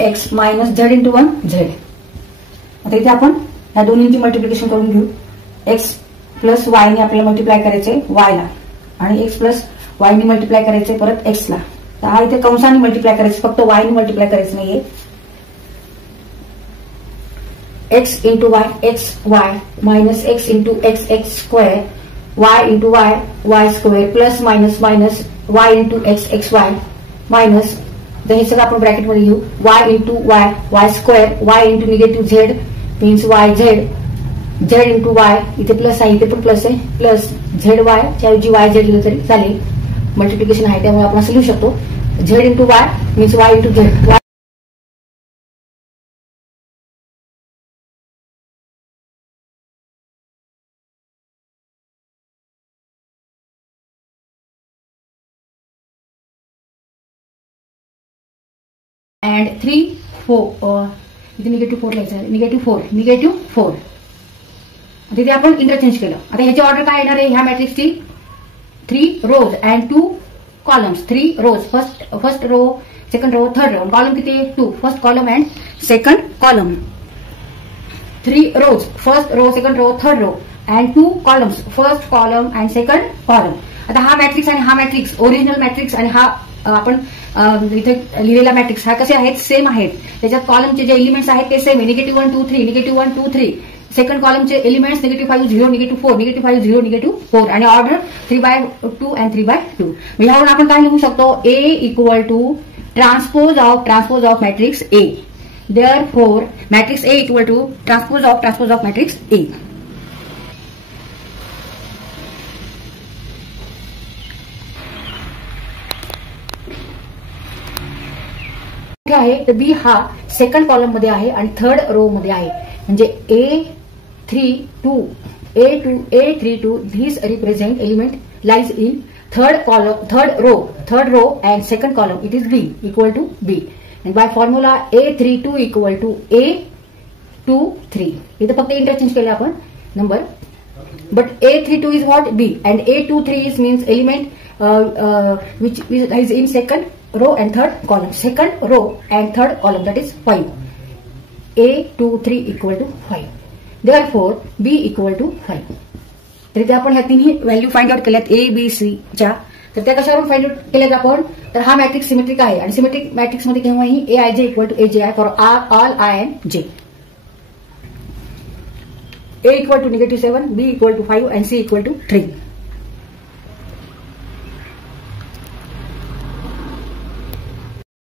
X minus Z into 1 Z. आता इथे आपण ह्या दोन्हींची मल्टिप्लिकेशन करून घेऊ. एक्स प्लस वायने आपल्याला मल्टिप्लाय करायचे वायला आणि एक्स प्लस वायने मल्टिप्लाय करायचे परत एक्सला. तर हा इथे कंसाने मल्टिप्लाय करायचे, फक्त वायने मल्टिप्लाय करायचं नाहीये. X into Y x y minus x into x x square Y into Y Y square plus minus minus Y into x x y minus, तर हे सगळं आपण ब्रॅकेटमध्ये घेऊ. Y into Y Y square Y into negative Z means Y Z Z into Y, इथे plus आहे इथे पण plus आहे, प्लस झेड वाय च्या ऐवजी वाय झेड लिहिलं तरी चालेल, मल्टिप्लिकेशन आहे त्यामुळे आपण असं लिहू शकतो. Z into Y means Y into Z. And 3 4 इथे निगेटिव्ह 4 लिहायचं आहे, निगेटिव्ह 4 तिथे आपण इंटरचेंज केलं. आता ह्याची ऑर्डर काय येणार आहे ह्या मॅट्रिक्सची? 3 rows and 2 columns. 3 rows first row second row third row. Column किती? 2. First column and second column. 3 rows first row second row third row and 2 columns first column and second column. आता हा matrix आणि हा matrix original matrix आणि हा आपण इथे लिहिलेला मॅट्रिक्स हा कसे आहेत? सेम आहेत. त्याच्यात कॉलमचे जे एलिमेंट्स आहेत ते सेम आहे. Negative 1 2 3 negative 1 2 3. सेकंड कॉलमचे elements negative 5 0 negative 4 negative 5 0 negative 4 आणि ऑर्डर 3/2 अँड 3/2. ह्यावरून आपण काय लिहू शकतो? A equal to transpose of matrix A. Therefore matrix A equal to transpose of matrix A. आहे तर बी हा सेकंड कॉलम मध्ये आहे आणि थर्ड रो मध्ये आहे. म्हणजे A32 this represent element lies in third row and second column. It is b equal to b. And by formula A32 equal to A23. इथं फक्त इंटरचेंज केले आपण number. But A32 is what? B. And A23 is means element which is in second row and third column. Second row and third column, that is 5. A23 equal to 5. Therefore B equal to 5. तर इथे आपण ह्या तिन्ही value find out केल्यात A B C च्या. तर त्या कशावरून फाइंड आउट केल्यात आपण? तर हा मॅट्रिक्स सिमेट्रिक आहे आणि सिमेट्रिक मॅट्रिक्स मध्ये केव्हाही AIJ equal to AJI for all I and J. A equal to -7 B equal to 5 and C equal to 3.